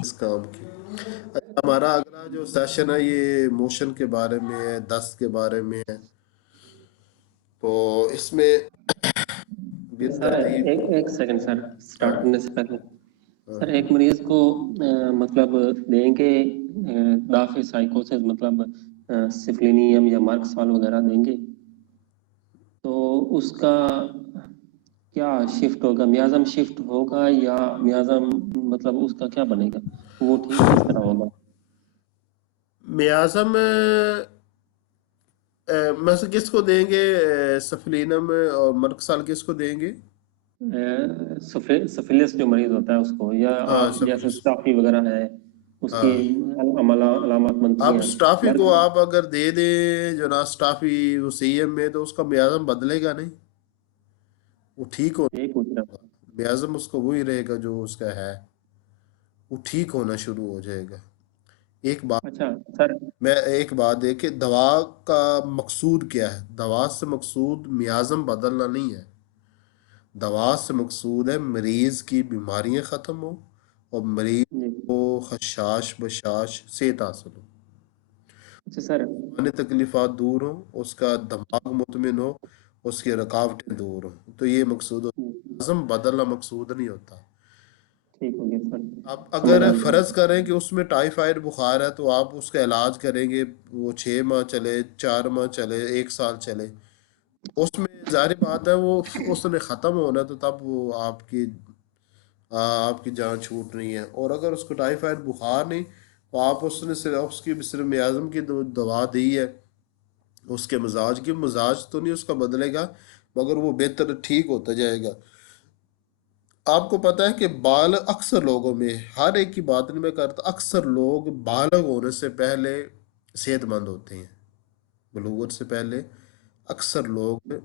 इस काम की। अच्छा, हमारा अगला जो सेशन है ये मोशन के बारे में है, दस्त के बारे में है। तो इसमें भी सर तरतीब। एक एक सेकंड सर, स्टार्ट हाँ करने से पहले हाँ। सर एक मरीज को मतलब देंगे दाफे साइकोसिस मतलब सिफलिनियम या मार्क्सवाल वगैरह देंगे, तो उसका क्या शिफ्ट होगा? मियाज़म शिफ्ट होगा या मियाज़म मतलब उसका क्या बनेगा? वो ठीक किस तरह होगा? मियाज़म में से किसको देंगे? सफलीनम और मर्कसाल किसको देंगे? सफिलिस जो मरीज होता है उसको, या हाँ आप जैसे सफलिस। स्टाफी वगैरह है उसकी हाँ। अलामत बनती अब हैं स्टाफी को मर्ग। आप अगर दे दें जो ना स्टाफी वो सीएम में, तो उसका मियाज़म बदलेगा नहीं, वो ठीक हो। यही पूछ रहा हूँ। मियाज़म उसको वही रहेगा जो उसका है, वो ठीक होना शुरू हो जाएगा। एक बात, अच्छा सर। मैं एक बात देखिए, दवा का मकसूद क्या है? दवा से मकसूद मियाज़म बदलना नहीं है। दवा से मकसूद है मरीज की बीमारियां ख़त्म हो और मरीज जी। को खशाश बशाश सेहत हासिल हो, अच्छा सर। मानी तकलीफ़ात दूर हो, उसका दिमाग मुतमिन हो, उसकी रुकावटें दूर हो। तो ये मकसूद होता है, मियाज़म बदलना मकसूद नहीं होता। ठीक हो गया सर, आप समझ अगर आ फर्ज गया। करें कि उसमें टाइफाइड बुखार है, तो आप उसका इलाज करेंगे, वो 6 माह चले, 4 माह चले, 1 साल चले, उसमें जाहिर बात है वो उसने ख़त्म होना है, तो तब वो आपकी जान छूट रही है। और अगर उसको टाइफाइड बुखार नहीं, तो आप उसने सिर्फ उसकी सिर्फ मियाज़म की दवा दी है, उसके मिजाज की, मिजाज तो नहीं उसका बदलेगा, मगर वो बेहतर ठीक होता जाएगा। आपको पता है कि बाल अक्सर लोगों में, हर एक की बात नहीं मैं करता, अक्सर लोग बालग होने से पहले सेहतमंद होते हैं। बलूगत से पहले अक्सर लोग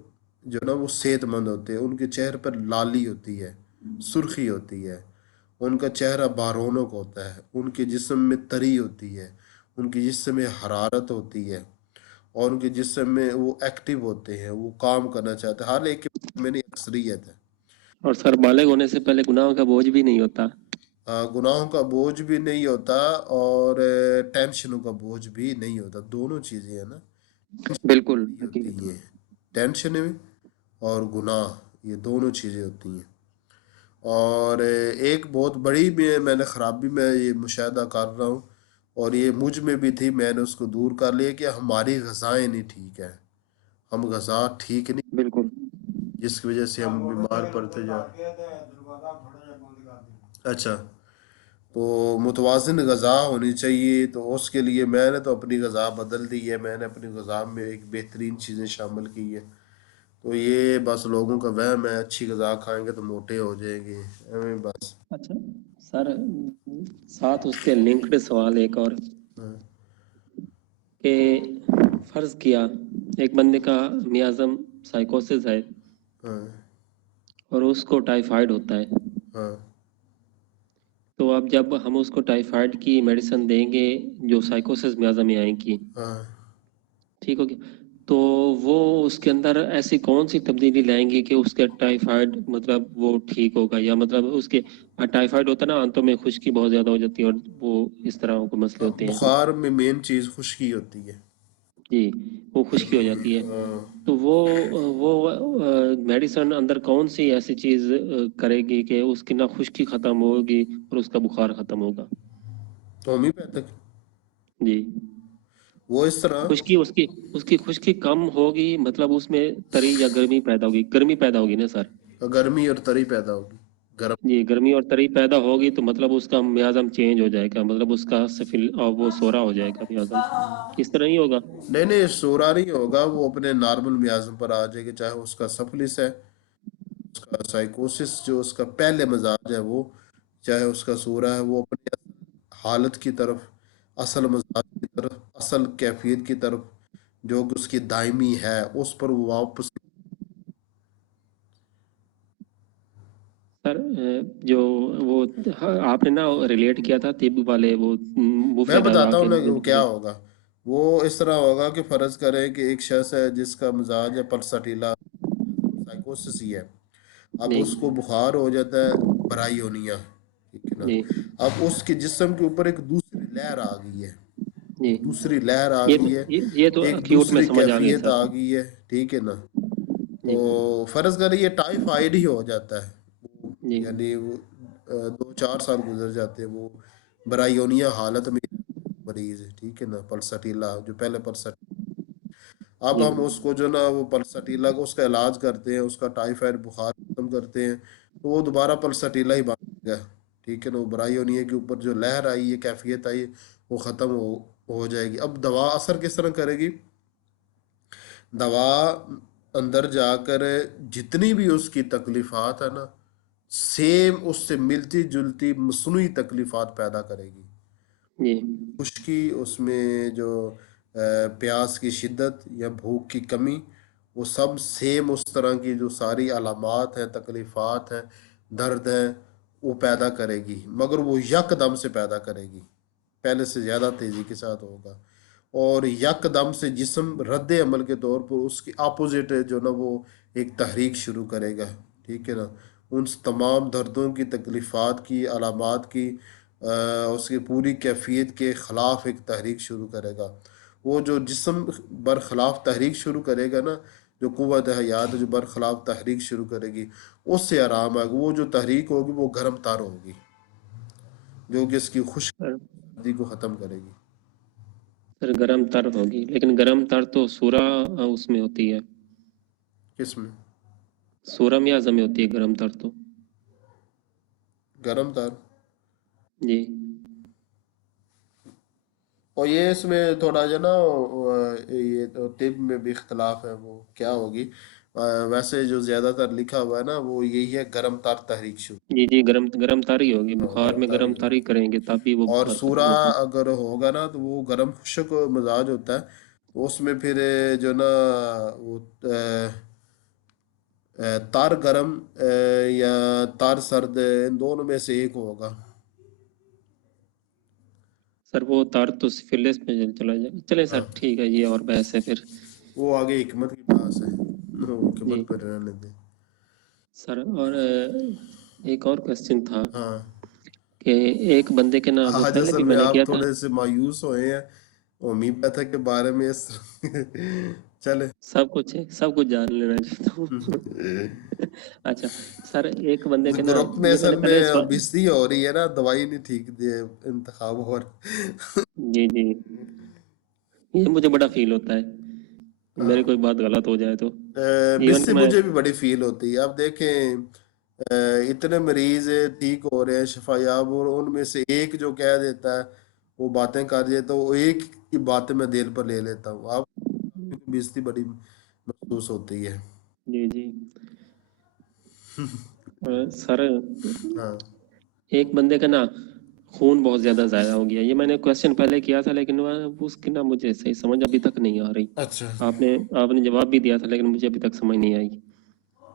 जो ना वो सेहतमंद होते हैं, उनके चेहरे पर लाली होती है, सुर्खी होती है, उनका चेहरा बारौनक होता है, उनके जिस्म में तरी होती है, उनके जिस्म में हरारत होती है, और उनके जिस्म में वो एक्टिव होते हैं, वो काम करना चाहते हैं। हर एक के में नहीं, अक्सरियत है। और सर बालिग होने से पहले गुनाहों का बोझ भी नहीं होता। गुनाहों का बोझ भी नहीं होता, और टेंशनों का बोझ भी नहीं होता। दोनों चीज़ें हैं ना, बिल्कुल नहीं होती हकीकत। हैं। टेंशन और गुनाह, ये दोनों चीज़ें होती हैं। और एक बहुत बड़ी भी मैंने ख़राबी में ये मुशाहिदा कर रहा हूँ, और ये मुझ में भी थी, मैंने उसको दूर कर लिया, कि हमारी ग़िज़ाएँ नहीं ठीक है। हम ग़िज़ा ठीक नहीं, बिल्कुल जिसकी वजह से हम बीमार पड़ते जा। अच्छा, तो मुतवाज़िन ग़िज़ा होनी चाहिए, तो उसके लिए मैंने तो अपनी ग़िज़ा बदल दी है। मैंने अपनी ग़िज़ा में एक बेहतरीन चीज़ें शामिल की है। तो ये बस लोगों का वहम है, अच्छी ग़िज़ा खाएंगे तो मोटे हो जाएंगे, हमें बस। अच्छा सर, साथ उसके लिंक्ड सवाल एक और, हाँ कि फर्ज किया एक बंदे का मियाज़म साइकोसिस है हाँ और उसको टाइफाइड होता है, हाँ तो अब जब हम उसको टाइफाइड की मेडिसिन देंगे जो साइकोसिस मियाज़ा में आएगी, हाँ। ठीक होगी, तो वो उसके अंदर ऐसी कौन सी तब्दीली लाएंगी कि उसके टाइफाइड मतलब वो ठीक होगा? या मतलब उसके टाइफाइड होता है ना, आंतों में खुश्की बहुत ज्यादा हो जाती है और वो इस तरह के मसले होते हैं। बुखार में मेन चीज़ खुश्की होती है। जी, वो खुश्की हो जाती है। हाँ, तो वो मेडिसिन अंदर कौन सी ऐसी चीज करेगी कि उसकी ना खुश्की खत्म होगी और उसका बुखार खत्म होगा? तो होम्योपैथिक, जी। वो इस तरह। खुश्की उसकी उसकी खुश्की कम होगी मतलब उसमें तरी या गर्मी पैदा होगी? गर्मी पैदा होगी ना सर? गर्मी और तरी पैदा होगी, गर्म। जी, गर्मी और तरी पैदा होगी तो मतलब उसका मियाज़म चेंज हो जाएगा, मतलब उसका सफिल और वो सोरा हो जाएगा मियाज़म। इस तरह नहीं होगा? नहीं नहीं, सोरा नहीं होगा, वो अपने नॉर्मल मियाज़ पर आ जाएगी, चाहे उसका सफलिस है, उसका साइकोसिस जो उसका पहले मजाज है वो, चाहे उसका सोरा है, वो अपनी हालत की तरफ, असल मजाज की तरफ, असल कैफियत की तरफ, जो कि उसकी दायमी है, उस पर वो वापस। सर जो वो, हाँ, आपने ना रिलेट किया था तिब वाले वो मैं मुफिद अज़ा बताता हूँ के ना कि वो क्या जिक्र। होगा। वो इस तरह होगा कि फर्ज करें कि एक शख्स है जिसका मिजाज है पलसटीला, साइकोसिस ही है। अब जी। उसको बुखार हो जाता है, बराई होनिया, ठीक है ना। जी अब उसके जिस्म के ऊपर एक दूसरी लहर आ गई है, जी। दूसरी लहर आ ये गई है, ये तो एक एक्यूट में दूसरी समझ आ गई कैफियत सर। आ गई है, ठीक है ना। जी तो फर्ज करें ये टाइफाइड ही हो जाता है, जी यानी वो 2-4 साल गुजर जाते हैं, वो ब्रायोनिया हालत में मरीज है, ठीक है ना, पल्सटीला जो पहले पल्सट। अब जी हम उसको जो ना वो पल्सटीला को उसका इलाज करते हैं, उसका टाइफाइड बुखार खत्म करते हैं, तो वो दोबारा पल्सटीला ही बन गया, ठीक है ना। वो ब्रायोनिया के ऊपर जो लहर आई है, कैफियत आई है, वो ख़त्म हो जाएगी। अब दवा असर किस तरह करेगी? दवा अंदर जाकर जितनी भी उसकी तकलीफात है ना, सेम उससे मिलती जुलती मसनूई तकलीफात पैदा करेगी। जी खुश्की, उसमें जो प्यास की शिद्दत या भूख की कमी, वो सब सेम उस तरह की जो सारी अलामात हैं, तकलीफात हैं, दर्द है, वो पैदा करेगी, मगर वो यकदम से पैदा करेगी, पहले से ज़्यादा तेज़ी के साथ होगा। और यकदम से जिस्म रद्द अमल के तौर पर उसकी अपोजिट जो ना वो एक तहरीक शुरू करेगा, ठीक है ना। उन तमाम दर्दों की, तकलीफ़ात की, अलामात की, उसकी पूरी कैफियत के ख़िलाफ़ एक तहरीक शुरू करेगा। वो जो जिस्म बरखिलाफ़ तहरीक शुरू करेगा ना, जो क़ुव्वत हयात जो बरखिलाफ़ तहरीक शुरू करेगी, उससे आराम आएगा। वो जो तहरीक होगी वो गर्म तार होगी, जो कि इसकी सर। खुश्की को ख़त्म करेगी। सर गरम तर होगी, लेकिन गरम तर तो सूरा उसमें होती है, किसमें? सूरा मियाज़ा में होती है गरम तर तो। गर्म तार। जी और ये इसमें थोड़ा जो ना ये तो तिब में भी इख्तलाफ है, वो क्या होगी। वैसे जो ज़्यादातर लिखा हुआ है ना, वो यही है, गर्म तार तहरीक शुरू। जी जी, गरम गरम तर ही होगी, हाँ, बुखार गर्म में तार ही गरम तर होगी। ही करेंगे तभी वो और बुखार सूरा खत्म होगा। अगर होगा ना, तो वो गर्म खुश्क मिजाज होता है, तो उसमें फिर जो ना वो तार गर्म या तार सर्द, इन दोनों में से एक होगा। सर वो तर तो सिफिलिस में चला जाएगा। चले सर, हाँ, ठीक है, ये और बहस है फिर। वो आगे हिकमत की पास है, वो हिकमत जी पर रहने दे। सर, और एक और क्वेश्चन था हाँ, कि एक बंदे के ना, वो आज पहले असल भी में मैंने आप किया था। थोड़े से मायूस हुए हैं होम्योपैथिक के बारे में इस चले। सब कुछ जान लेना चाहता हूँ। अच्छा सर, एक बंदे के ना, ग्रुप में ये मैंने असल पहले में ओबेसिटी हो रही है ना, दवाई नहीं ठीक दे इंतखाब हो रहा। जी जी, ये मुझे बड़ा फील होता है, मेरी हाँ, कोई बात गलत हो जाए तो। इवन कि इससे मैं, मुझे भी बड़ी फील होती है। अब देखें, इतने मरीज ठीक हो रहे हैं शफायाब, और उनमें से एक जो कह देता है, वो बातें कर देता है, वो एक की बातें मैं दिल पर ले लेता हूँ। आप बेइज्जती बड़ी महसूस होती है। जी जी, सर हाँ, एक बंदे का ना खून बहुत ज्यादा जाया हो गया। ये मैंने क्वेश्चन पहले किया था, लेकिन उसकी ना मुझे सही समझ अभी तक नहीं आ रही। अच्छा। आपने आपने जवाब भी दिया था, लेकिन मुझे अभी तक समझ नहीं आई।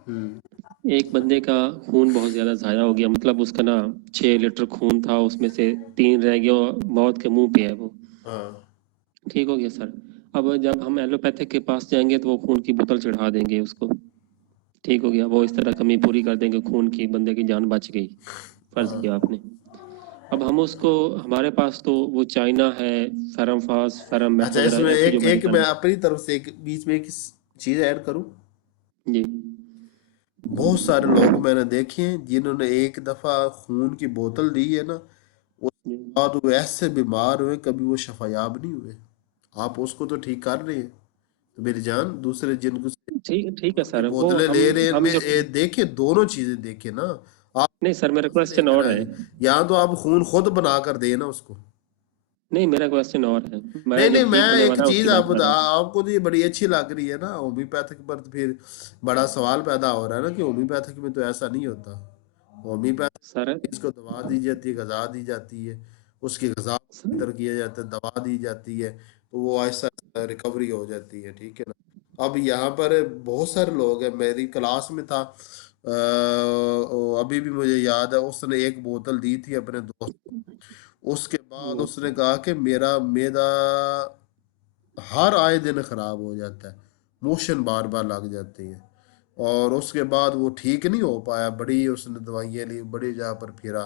हम्म। एक बंदे का खून बहुत ज्यादा जाया हो गया, मतलब उसका ना 6 लीटर खून था, उसमें से 3 रह गया और मौत के मुंह पे है वो। हाँ, ठीक हो गया सर। अब जब हम एलोपैथिक के पास जाएंगे तो वो खून की बोतल चढ़ा देंगे उसको। ठीक हो गया, वो इस तरह कमी पूरी कर देंगे खून की, बंदे की जान बच गई। फर्ज हाँ। किया आपने। अब हम उसको, हमारे पास तो वो चाइना है, फेरम फास फेरम मैप अच्छा, वगैरह इसमें ऐसी एक जो एक मैं मेडिकल। अपनी तरफ से एक बीच में एक चीज ऐड करूं। जी बहुत सारे लोग मैंने देखे हैं जिन्होंने एक दफा खून की बोतल दी है ना, जी, उसके बाद वो ऐसे बीमार हुए, कभी वो शफायाब नहीं हुए। आप उसको तो ठीक कर रहे हैं, तो मेरी जान दूसरे जिनको ठीक ठीक है की सर, वो बोतलें ले रहे हैं, हम इनमें जो, देखे दोनों चीजें देखे ना। आप नहीं सर, मेरा से क्वेश्चन लेकर और है। आए, या तो आप खून खुद बना कर देना उसको। नहीं, मेरा क्वेश्चन और है, मैं नहीं जो नहीं, मैं ठीक होने एक वाला है चीज उसकी आप बात कर रहा हूँ। आपको तो ये बड़ी अच्छी लग रही है ना होम्योपैथिक पर, तो फिर बड़ा सवाल पैदा हो रहा है ना कि होम्योपैथिक में तो ऐसा नहीं होता। होम्योपैथिक सर इसको दवा दी जाती है, गजा दी जाती है, उसकी गजा को बेहतर किया जाता है, दवा दी जाती है, तो वो ऐसा रिकवरी हो जाती है, ठीक है ना। अब यहाँ पर बहुत सारे लोग हैं, मेरी क्लास में था, अभी भी मुझे याद है, उसने एक बोतल दी थी अपने दोस्त को। उसके बाद जी उसने कहा कि मेरा मैदा हर आए दिन खराब हो जाता है, मोशन बार बार लग जाती हैं, और उसके बाद वो ठीक नहीं हो पाया, बड़ी उसने दवाइयाँ ली, बड़ी जगह पर फिरा,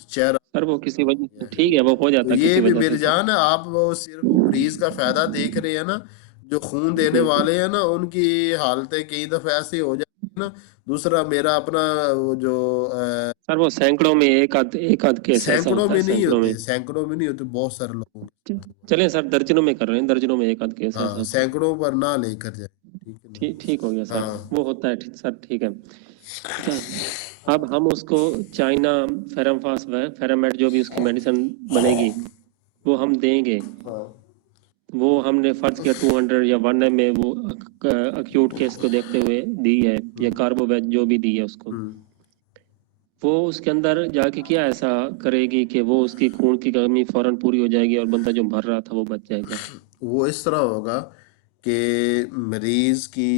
चेहरा। सर वो किसी वजह, ठीक है, वो हो तो जाता है ये किसी भी वजह से सर। मिर्जान है, आप वो सिर्फ मरीज का फायदा देख रहे हैं ना, जो खून देने जी वाले हैं ना उनकी हालतें कई दफे ऐसी हो जाती है ना। दूसरा मेरा अपना वो जो सर, वो सैकड़ों में एक आध केस ऐसा सैकड़ों होता है, में नहीं सैकड़ों में। होते, सैकड़ों में नहीं होते, बहुत सारे लोगों के साथ हुआ है। चलें सर, दर्जनों में कर रहे हैं, दर्जनों में एक आध केस ऐसा हाँ, होता है। सैकड़ों पर ना लेकर जाए, ठीक है ना। ठीक ठीक हो गया सर, हाँ वो होता है, ठीक सर, ठीक है। अच्छा, अब हम उसको चाइना फेरमफास फेरामेट जो भी उसकी मेडिसिन बनेगी वो हम देंगे। हाँ। वो हमने फर्ज किया 200 या 1 में वो अक्यूट केस को देखते हुए दी है, या कार्बोवेट जो भी दी है उसको। हम्म। वो उसके अंदर जाके क्या ऐसा करेगी कि वो उसकी खून की कमी फौरन पूरी हो जाएगी और बंदा जो मर रहा था वो बच जाएगा? वो इस तरह होगा कि मरीज की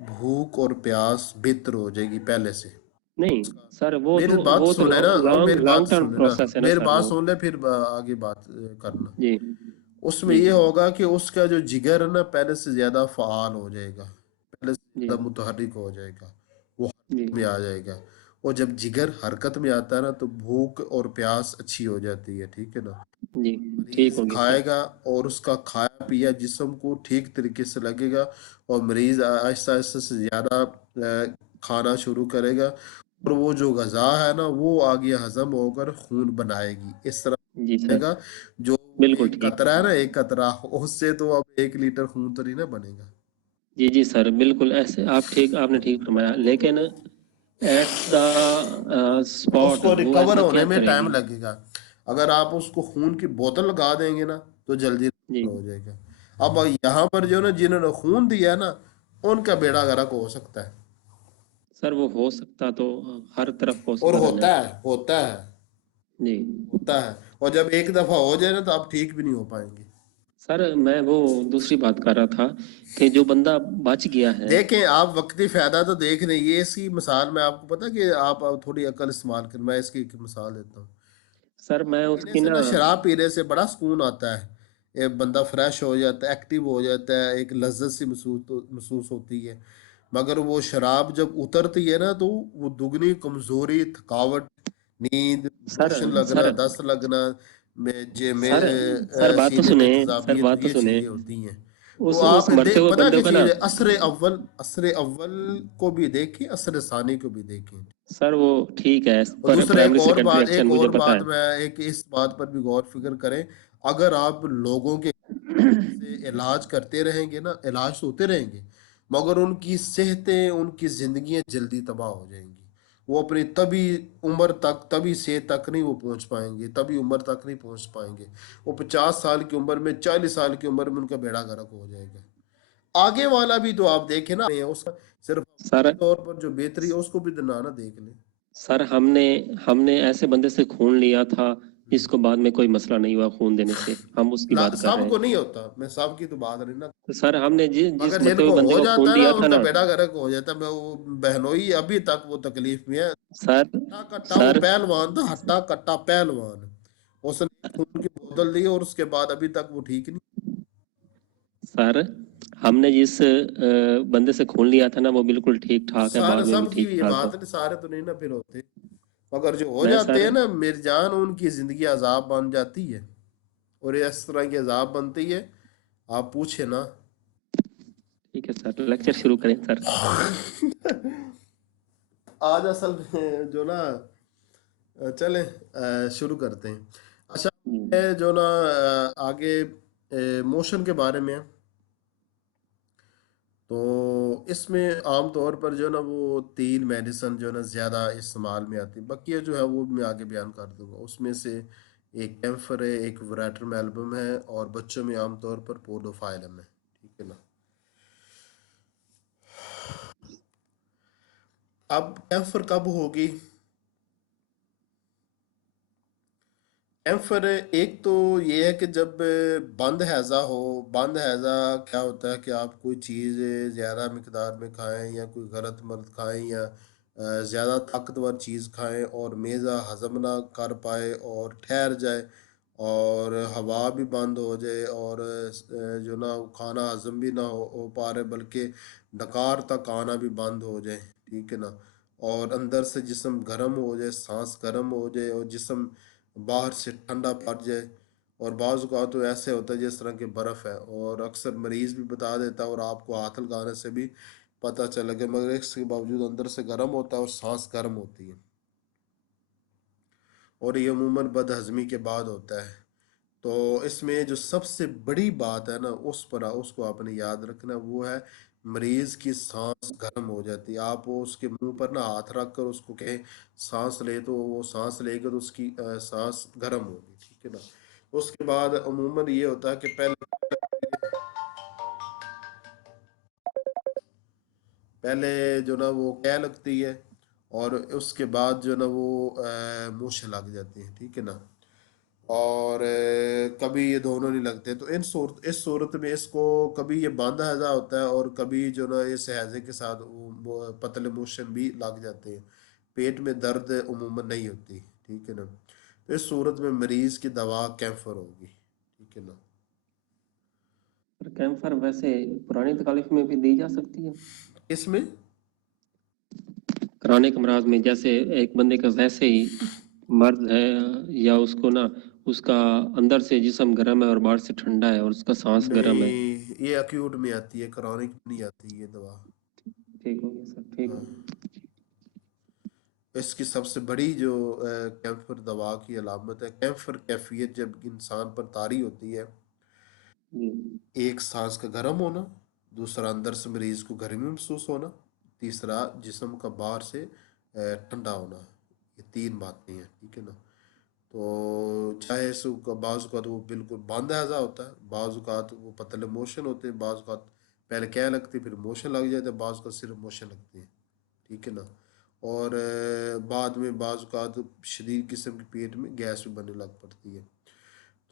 भूख और प्यास बेहतर हो जाएगी पहले से। नहीं सर, वो मेरी तो बात वो तो सुने ना, और लॉन्ग मेरी बात लॉन्ग टर्म सुने ना, प्रोसेस है ना मेरी सर बात वो। सुन ले फिर आगे बात करना। जी उसमें जी ये होगा कि उसका जो जिगर है ना पहले से ज्यादा फाल हो जाएगा, पहले से जी ज्यादा मुतहर्रिक हो जाएगा, वो जी हरकत में आ जाएगा। और जब जिगर हरकत में आता है ना तो भूख और प्यास अच्छी हो जाती है, ठीक है ना। जी, ठीक मरीज हो गया सर। खाएगा और उसका खाया पिया जिस्म को ठीक तरीके से लगेगा, और मरीज आहिस्ता आहिस्ता से ज्यादा खाना शुरू करेगा, और वो जो गज़ा है ना वो आगे हजम होकर खून बनाएगी, इस तरह जी सर, बनेगा। जो बिल्कुल एक ठीक। कतरा है ना, एक कतरा, उससे तो अब 1 लीटर खून तो नहीं ना बनेगा। जी जी सर, बिल्कुल ऐसे आप ठीक, आपने ठीक फरमाया, लेकिन एट द स्पॉट उसको वो रिकवर ऐसा होने क्या में टाइम करेगी? लगेगा। अगर आप उसको खून की बोतल लगा देंगे ना तो जल्दी जी रिकवर हो जाएगा। अब यहाँ पर जो ना जिन्होंने खून दिया है ना उनका बेड़ा गर्क हो सकता है। सर, वो हो सकता तो हर तरफ और पॉसिबल है ना। होता है, होता है, जी होता है। और जब एक दफा हो जाए ना तो आप ठीक भी नहीं हो पाएंगे। सर, मैं वो दूसरी बात कर रहा था कि जो बंदा बच गया है। देखें, आप वक्ती फायदा तो देख रहे हैं, ये इसकी मिसाल मैं आपको पता कि आप अब थोड़ी अकल इस्तेमाल करें, मैं इसकी एक मिसाल देता हूँ। सर मैं पीने उसकी से ना। ना, शराब पीने से बड़ा सुकून आता है, ये बंदा फ्रेश हो जाता है, एक्टिव हो जाता है, एक लज्जत सी महसूस होती है। मगर वो शराब जब उतरती है ना तो वो दुगनी कमजोरी, थकावट, नींद, सर मोशन लगना, सर दस्त लगना, सर सर बात तो सीने में सुने, सर इंतजाबियत, बात तो ये सुने। चीजें होती हैं। तो उस आप मरते देख, हुए पता बंदे क्या को ना। चीज है, असरे अव्वल को भी देखें, असरे सानी को भी देखें। सर वो ठीक है, और पर दूसरा प्राइमरी सेकेंडरी एक्शन एक मुझे और पता बात, है। मैं एक इस बात पर भी गौर फिक्र करें। अगर आप लोगों के से इलाज करते रहेंगे ना, इलाज तो होते रहेंगे, मगर उनकी सेहतें, उनकी जिंदगियां जल्दी तबाह हो जाएंगी। वो अपनी तभी उम्र तक, तभी सेहत तक नहीं वो पहुंच पाएंगे, तभी उम्र तक नहीं पहुंच पाएंगे। वो 50 साल की उम्र में, 40 साल की उम्र में उनका बेड़ा गर्क हो जाएगा। आगे वाला भी तो आप देखें ना, उसका सिर्फ सर अपने तौर पर जो बेहतरी है उसको भी तो ना ना देख लें। सर हमने हमने ऐसे बंदे से खून लिया था जिसको बाद में कोई मसला नहीं हुआ खून देने से, हम उसकी बात कर रहे सबको हैं। नहीं होता, मैं सब की तो बात नहीं ना। तो सर हमने जिस मगर मरते हुए जिनको बंदे हो को जाता खून है ना दिया था उनका ना। बेड़ा गर्क हो जाता है। मैं वो बहनोई अभी तक वो तकलीफ में है। सर हट्टा कट्टा वो सर पहलवान था, हट्टा कट्टा पहलवान। उसने खून की बोतल दी और उसके बाद अभी तक वो ठीक नहीं। सर हमने जिस बंदे से खून लिया था ना वो बिल्कुल ठीक ठाक है, सारे बाद में भी सब की ठीक ये ठाक है। बात नहीं, सारे तो नहीं ना फिर होते। मगर जो हो मैं जाते सर, हैं ना मिर्जान, उनकी जिंदगी अजाब बन जाती है। और ये इस तरह की अजाब बनती है, आप पूछे ना। ठीक है सर, लेक्चर शुरू करें सर। आज असल में जो ना, चलें शुरू करते हैं। अच्छा, हम्म, जो ना आगे मोशन के बारे में है। तो इसमें आम तौर पर जो ना वो 3 मेडिसिन जो ना ज़्यादा इस्तेमाल में आती है, बाकी जो है वो मैं आगे बयान कर दूंगा। उसमें से एक कैम्फर है, एक वराट्रम एल्बम है, और बच्चों में आम तौर पर पोडोफाइलम है, ठीक है ना। अब कैम्फर कब होगी? कैम्फर एक तो ये है कि जब बंद हैज़ा हो। बंद हैज़ा क्या होता है कि आप कोई चीज़ ज़्यादा मिकदार में खाएं, या कोई गलत मलत खाएं, या ज़्यादा ताकतवर चीज़ खाएं और मेज़ा हज़म ना कर पाए और ठहर जाए, और हवा भी बंद हो जाए, और जो ना खाना हज़म भी ना हो पा रहे, बल्कि डकार तक आना भी बंद हो जाए, ठीक है ना। और अंदर से जिस्म गर्म हो जाए, सांस गर्म हो जाए और जिस्म बाहर से ठंडा पड़ जाए। और बाज़ औक़ात तो ऐसे होता है जिस तरह की बर्फ़ है, और अक्सर मरीज़ भी बता देता है और आपको हाथ लगाने से भी पता चलेगा, मगर इसके बावजूद अंदर से गर्म होता है और सांस गर्म होती है, और ये अमूमन बदहज़मी के बाद होता है। तो इसमें जो सबसे बड़ी बात है ना, उस पर उसको आपने याद रखना, वो है मरीज की सांस गर्म हो जाती है। आप वो उसके मुंह पर ना हाथ रख कर उसको कहें सांस ले, तो वो सांस लेगा तो उसकी सांस गर्म होगी, ठीक है ना। उसके बाद अमूमन ये होता है कि पहले जो ना वो क्या लगती है, और उसके बाद जो ना वो मूछें लग जाती हैं, ठीक है ना। और कभी ये दोनों नहीं लगते, तो इस सूरत में इसको कभी ये बांधा हैजा होता है और कभी जो ना इस हैजे के साथ वो पतले मोशन भी लग जाते हैं। पेट में दर्द उमूमन नहीं होती, ठीक है ना। तो इस सूरत में मरीज की दवा कैंफर होगी, ठीक है ना। पर कैम्फर वैसे पुरानी तकालीफ में भी दी जा सकती है। इसमें क्रोनिक अमराज में, जैसे एक बंदे का वैसे ही मर्द है या उसको ना उसका अंदर से जिस्म गर्म है और बाहर से ठंडा है और उसका सांस गर्म है। नहीं, ये अक्यूट में आती है, क्रॉनिक में नहीं आती ये दवा। ठीक हो गया सर, ठीक हाँ, हो गया। इसकी सबसे बड़ी जो कैंफर दवा की अलामत है, कैंफर कैफियत जब इंसान पर तारी होती है। जी। एक सांस का गर्म होना, दूसरा अंदर से मरीज को गर्मी महसूस होना, तीसरा जिस्म का बाहर से ठंडा होना। ये तीन बातें हैं, ठीक है ना। तो चाहे इसका बाज़ औक़ात वो बिल्कुल बंद ऐसा होता है, बाज़ औक़ात वो पतले मोशन होते हैं, बाज़ औक़ात पहले क्या लगती है फिर मोशन लग जाते हैं, बाज़ औक़ात सिर्फ मोशन लगती है, ठीक है ना। और बाद में बाज़ औक़ात शदीद किस्म के पेट में गैस भी बनने लग पड़ती है।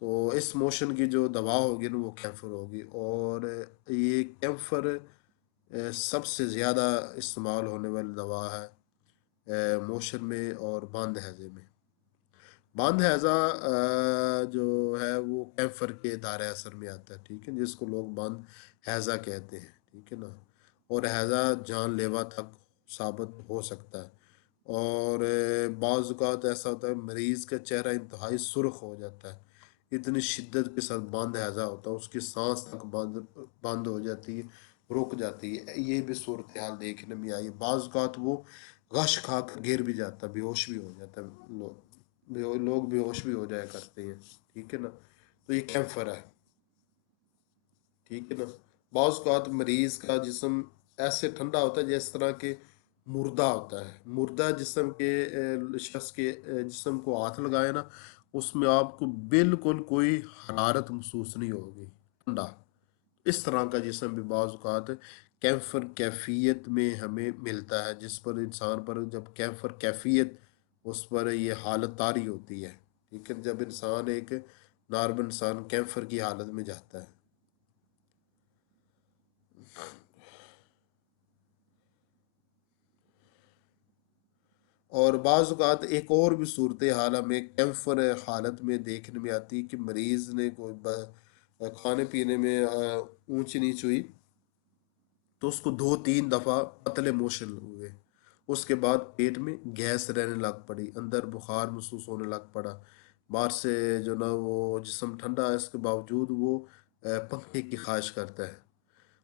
तो इस मोशन की जो दवा होगी ना, वो कैंफर होगी। और ये कैंफर सबसे ज़्यादा इस्तेमाल होने वाली दवा है मोशन में और बांद हैज़े में। बांद हैज़ा जो है वो कैंफर के दायरे असर में आता है, ठीक है, जिसको लोग बांद हैज़ा कहते हैं, ठीक है ना। और हैज़ा जानलेवा तक साबित हो सकता है। और बाज़ औक़ात ऐसा होता है मरीज़ का चेहरा इंतहाई सुर्ख हो जाता है, इतनी शिद्दत के साथ बंद हैज़ा होता है, उसकी सांस तक बंद बंद हो जाती है, रुक जाती है। ये भी सूरत हाल देखने में आई है। बाज़ औक़ात वो गश खा कर गिर भी जाता है, बेहोश भी हो जाता है, लोग बेहोश भी हो जाया करते हैं, ठीक है ना। तो ये कैंफर है, ठीक है ना। बाज़ औक़ात मरीज का जिस्म ऐसे ठंडा होता है जिस तरह के मुर्दा होता है। मुर्दा जिस्म के शख्स के जिस्म को हाथ लगाए ना, उसमें आपको बिल्कुल कोई हरारत महसूस नहीं होगी, ठंडा। इस तरह का जिस्म भी बाज़ औक़ात कैंफर कैफियत में हमें मिलता है, जिस पर इंसान पर जब कैंफर कैफियत उस पर ये हालत तारी होती है, ठीक है, जब इंसान एक नॉर्मल इंसान कैंफर की हालत में जाता है। और बाज़ औक़ात एक और भी सूरत हाल हमें कैंफर हालत में देखने में आती है कि मरीज़ ने कोई खाने पीने में ऊंच नीच हुई, तो उसको 2-3 दफ़ा पतले मोशन हुए, उसके बाद पेट में गैस रहने लग पड़ी, अंदर बुखार महसूस होने लग पड़ा, बाहर से जो ना वो जिस्म ठंडा है इसके बावजूद वो पंखे की ख्वाहिश करता है,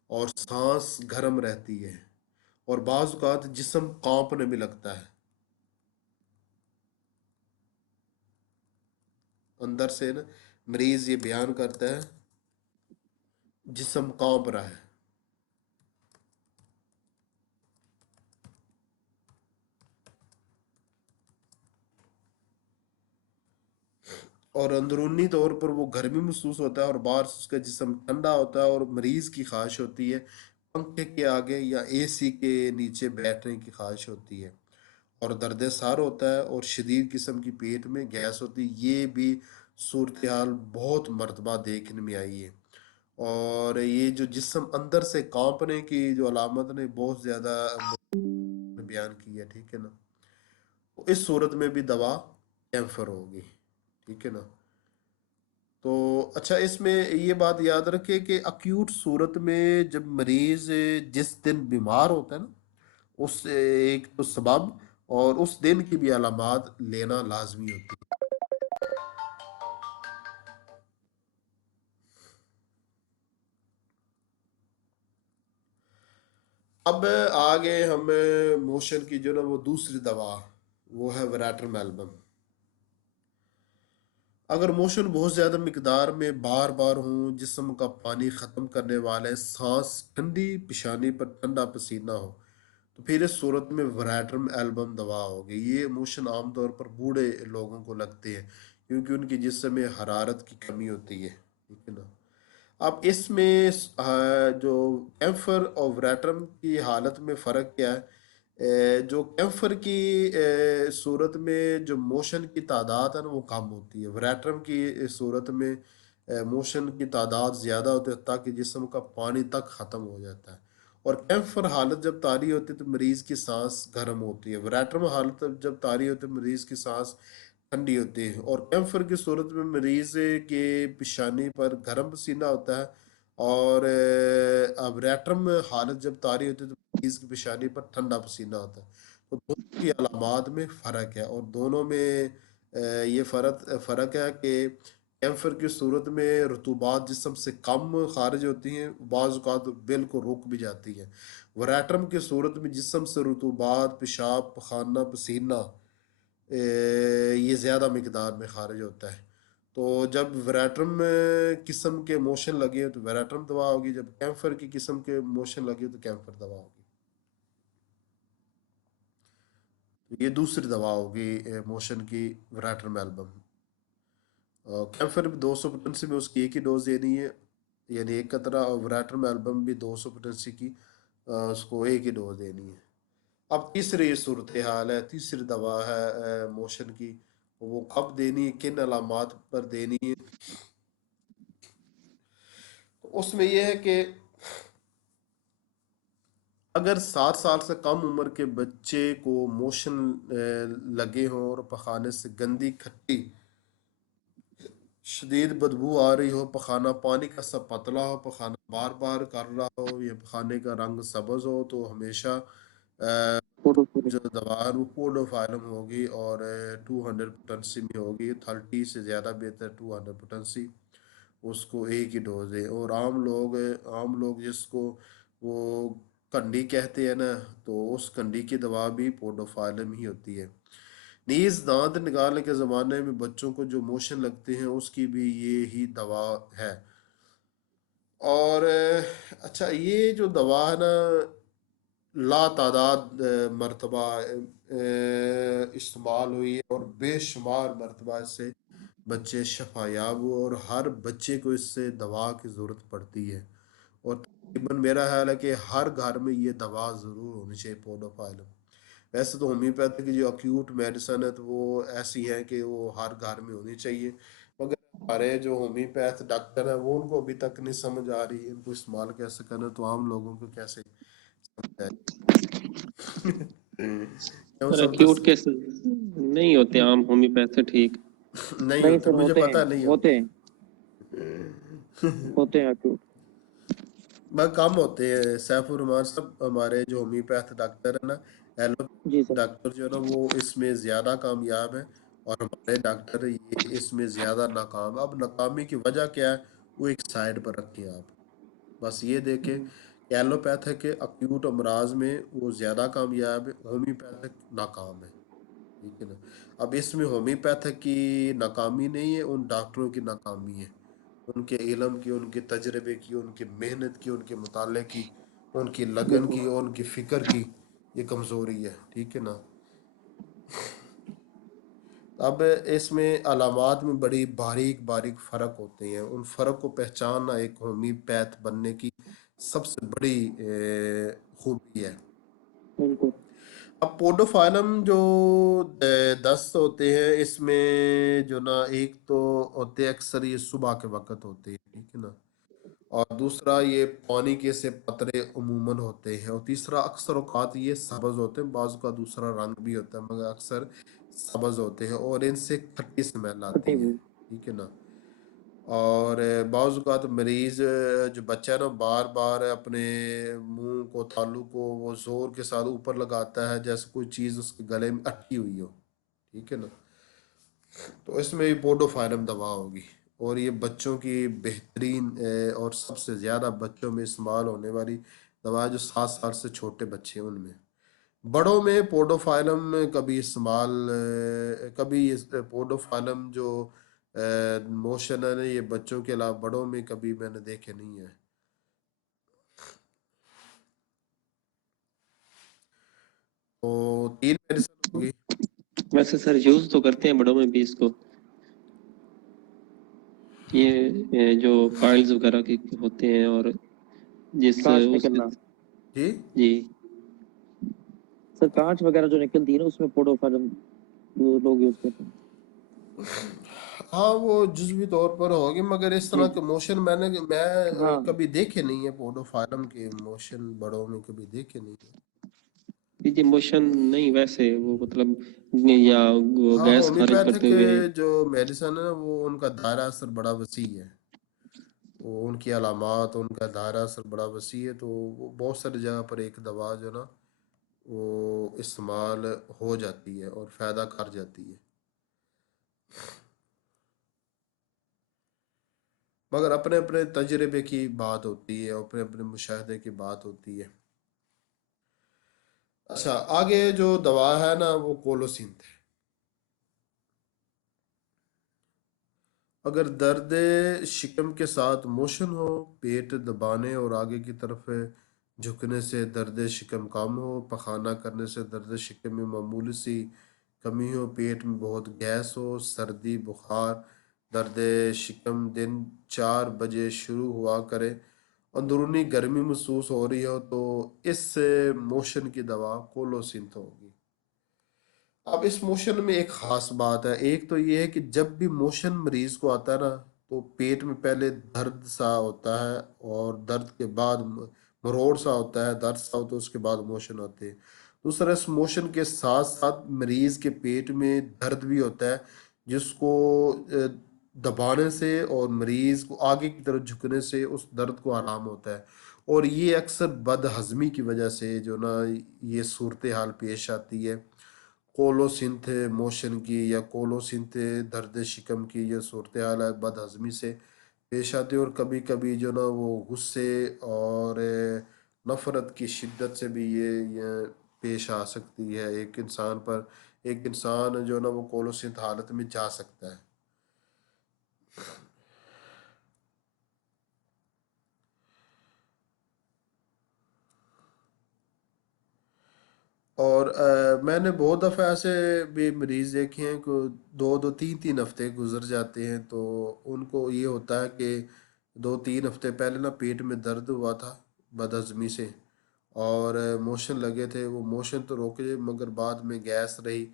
और सांस गर्म रहती है, और बाज़ औक़ात जिस्म कांपने भी लगता है, अंदर से ना मरीज ये बयान करता है जिस्म कांप रहा है। और अंदरूनी तौर पर वो गर्मी महसूस होता है और बाहर से उसका जिस्म ठंडा होता है, और मरीज की ख्वाहिश होती है पंखे के आगे या एसी के नीचे बैठने की ख्वाहिश होती है, और दर्द सार होता है और शदीद किस्म की पेट में गैस होती है। ये भी सूरत हाल बहुत मरतबा देखने में आई है। और ये जो जिस्म अंदर से कांपने की जो अलामत ने बहुत ज़्यादा बयान की है, ठीक है ना। तो इस सूरत में भी दवा कैंफर होगी, ठीक है ना। तो अच्छा, इसमें ये बात याद रखें कि अक्यूट सूरत में जब मरीज जिस दिन बीमार होता है ना, उस एक तो सबब और उस दिन की भी अलामात लेना लाजमी होती है। अब आगे हम मोशन की जो ना वो दूसरी दवा, वो है वराट्रम एल्बम। अगर मोशन बहुत ज़्यादा मिकदार में बार बार हो, जिस्म का पानी ख़त्म करने वाले, सांस ठंडी, पेशानी पर ठंडा पसीना हो, तो फिर इस सूरत में वराट्रम एल्बम दवा होगी। ये मोशन आमतौर पर बूढ़े लोगों को लगते हैं क्योंकि उनकी जिस्म में हरारत की कमी होती है, ठीक है ना। अब इसमें जो कैंफर और वराट्रम की हालत में फ़र्क क्या है? जो कैंफर की सूरत में जो मोशन की तादाद है ना वो कम होती है। वराट्रम की सूरत में मोशन की तादाद ज़्यादा होती है ताकि जिस्म का पानी तक ख़त्म हो जाता है। और कैंफर हालत जब तारी होती है तो मरीज़ की सांस गर्म होती है। वराट्रम हालत जब तारी होती है मरीज़ की सांस ठंडी होती है। और कैंफर की सूरत में मरीज के पेशानी पर गर्म पसीना होता है। और अब रेट्रम हालत जब तारी होती है तो मरीज की पेशानी पर ठंडा पसीना होता है। तो दोनों की अलामात में फ़र्क है, और दोनों में ये फ़र्क है कि कैंफर की सूरत में रतूबात जिस्म से कम खारिज होती हैं, बाज़ औक़ात बिल्कुल रुक भी जाती है। वरैट्रम की सूरत में जिस्म से रतूबात, पेशाब, पखाना, पसीना ये ज़्यादा मिकदार में खारिज होता है। तो जब वराट्रम किस्म के मोशन लगे हो तो वराट्रम दवा होगी, जब कैंफर की किस्म के मोशन लगे हो तो कैंफर दवा होगी। तो ये दूसरी दवा होगी मोशन की, वराट्रम एल्बम। कैंफर भी 200 पोटेंसी में उसकी एक ही डोज देनी है, यानी एक कतरा, और वराट्रम एल्बम भी 200 पोटेंसी की उसको एक ही डोज देनी है। अब तीसरी सूरत हाल है, तीसरी दवा है मोशन की, वो कब देनी है, किन अलामात पर देनी है। तो उसमें यह है कि अगर 7 साल से कम उम्र के बच्चे को मोशन लगे हों और पखाने से गंदी, खट्टी, शदीद बदबू आ रही हो, पखाना पानी का सा पतला हो, पखाना बार बार कर रहा हो, या पखाने का रंग सब्ज हो, तो हमेशा जो दवा है वो पोडोफाइलम होगी, और 200 पोटेंसी में होगी। 30 से ज़्यादा बेहतर 200 पोटेंसी, उसको एक ही डोज है। और आम लोग जिसको वो कंडी कहते हैं ना, तो उस कंडी की दवा भी पोडोफाइलम ही होती है। नीज दांत निकालने के ज़माने में बच्चों को जो मोशन लगते हैं उसकी भी ये ही दवा है। और अच्छा, ये जो दवा है ना, लातादाद मरतबा इस्तेमाल हुई है, और बेशुमार मरतबा इससे बच्चे शफायाब हुए, और हर बच्चे को इससे दवा की ज़रूरत पड़ती है। और तकरीबन मेरा ख्याल है कि हर घर में ये दवा ज़रूर होनी चाहिए, पोडोफाइलम। वैसे तो होम्योपैथी की जो अक्यूट मेडिसन है तो वो ऐसी है कि वो हर घर में होनी चाहिए, मगर हमारे जो होम्योपैथ डॉक्टर हैं वो उनको अभी तक नहीं समझ आ रही इनको इस्तेमाल कैसे करना, तो आम लोगों को कैसे समझ आए। क्यों और सब दस? एक्यूट केस नहीं होते आम होम्योपैथ से ठीक। नहीं नहीं होते, सर, मुझे होते हैं, पता नहीं होते होते। हैं, होते हैं acute। मैं कम होते हैं सैफुर रहमान साहब, हमारे जो होम्योपैथ डॉक्टर है ना, जी एलोपैथ सर। डॉक्टर जो है ना वो इसमें ज़्यादा कामयाब है, और हमारे डॉक्टर ये इसमें ज़्यादा नाकाम। अब नाकामी की वजह क्या है वो एक साइड पर रखें आप, बस ये देखें कि एलोपैथिक के अक्यूट अमराज में वो ज़्यादा कामयाब है, होम्योपैथिक नाकाम है, ठीक है ना। अब इसमें होम्योपैथिक की नाकामी नहीं है, उन डॉक्टरों की नाकामी है, उनके इल्म की, उनके तजर्बे की, उनकी मेहनत की, उनके मुताले की, उनकी लगन बिल्कुल। की, और उनकी फ़िक्र की ये कमज़ोरी है, ठीक है ना। अब इसमें अलामात में बड़ी बारीक बारीक फ़र्क होते हैं, उन फ़र्क को पहचानना एक होम्योपैथ बनने की सबसे बड़ी खूबी है। बिल्कुल। अब पोडोफाइलम जो दस्त होते हैं इसमें जो ना, एक तो होते हैं अक्सर ये सुबह के वक्त होते हैं, ठीक है ना। और दूसरा ये पानी के से कतरे अमूमन होते हैं, और तीसरा अक्सर औकात ये सब्ज होते हैं, बाजू का दूसरा रंग भी होता है मगर अक्सर सब्ज होते हैं, और इनसे खट्टी स्मेल फटी आती है, हुई। ठीक है ना। और बाज़ औक़ात मरीज़ जो बच्चा है ना बार बार अपने मुंह को तालू को वो ज़ोर के साथ ऊपर लगाता है जैसे कोई चीज़ उसके गले में अटकी हुई हो, ठीक है ना। तो इसमें भी पोडोफायलम दवा होगी। और ये बच्चों की बेहतरीन और सबसे ज़्यादा बच्चों में इस्तेमाल होने वाली दवा है जो 7 साल से छोटे बच्चे हैं उनमें। बड़ों में पोडोफाइलम कभी इस्तेमाल कभी इस पोडोफाइलम जो मोशन है ना ये बच्चों के अलावा बड़ों में कभी मैंने देखे नहीं है। तो 3 मेडिसिन होगी। वैसे सर यूज तो करते हैं बड़ों में भी इसको, ये जो पाइल्स वगैरह के होते हैं और जिस कांच उसके, निकलना जी जी सर, कांच वगैरह जो निकलती है ना उसमें पोडोफायलम वो लोग यूज करते हैं। हाँ वो जुज़वी तौर पर होगी मगर इस जी तरह के मोशन मैं हाँ। कभी देखे नहीं है। पोडोफाइलम के मोशन बड़ों में कभी देखे नहीं है। ये मोशन नहीं, वैसे वो मतलब या वो हाँ गैस खारिज होम्योपैथिक करते हुए। जो मेडिसन है ना वो उनका दायरा असर बड़ा वसी है। वो उनकी अलामात उनका दायरा असर बड़ा वसी है तो वो बहुत सारी जगह पर एक दवा जो ना वो इस्तेमाल हो जाती है और फ़ायदा कर जाती है। मगर अपने अपने तजर्बे की बात होती है और अपने अपने मुशाहदे की बात होती है। अच्छा आगे जो दवा है ना वो कोलोसिंथ है। अगर दर्द शिकम के साथ मोशन हो, पेट दबाने और आगे की तरफ झुकने से दर्द शिकम कम हो, पखाना करने से दर्द शिकम में मामूली सी कमी हो, पेट में बहुत गैस हो, सर्दी बुखार, दर्द शिकम दिन 4 बजे शुरू हुआ करे, अंदरूनी गर्मी महसूस हो रही हो तो इस मोशन की दवा कोलोसिंथ होगी। अब इस मोशन में एक खास बात है। एक तो ये है कि जब भी मोशन मरीज को आता है ना तो पेट में पहले दर्द सा होता है और दर्द के बाद मरोड़ सा होता है, दर्द सा होता है, उसके बाद मोशन आते हैं। दूसरा इस मोशन के साथ साथ मरीज के पेट में दर्द भी होता है जिसको दबाने से और मरीज को आगे की तरफ झुकने से उस दर्द को आराम होता है। और ये अक्सर बदहजमी की वजह से जो ना ये सूरत हाल पेश आती है। कोलोसिंथ मोशन की या कोलोसिंथ दर्द शिकम की ये सूरत हाल है बदहज़मी से पेश आती है। और कभी कभी जो ना वो गुस्से और नफ़रत की शिद्दत से भी ये पेश आ सकती है एक इंसान पर। एक इंसान जो ना वो कोलोसिंथ हालत में जा सकता है। और मैंने बहुत दफ़ा ऐसे भी मरीज़ देखे हैं को 2-2 3-3 हफ्ते गुजर जाते हैं तो उनको ये होता है कि 2-3 हफ्ते पहले ना पेट में दर्द हुआ था बदहज़मी से और मोशन लगे थे। वो मोशन तो रोके मगर बाद में गैस रही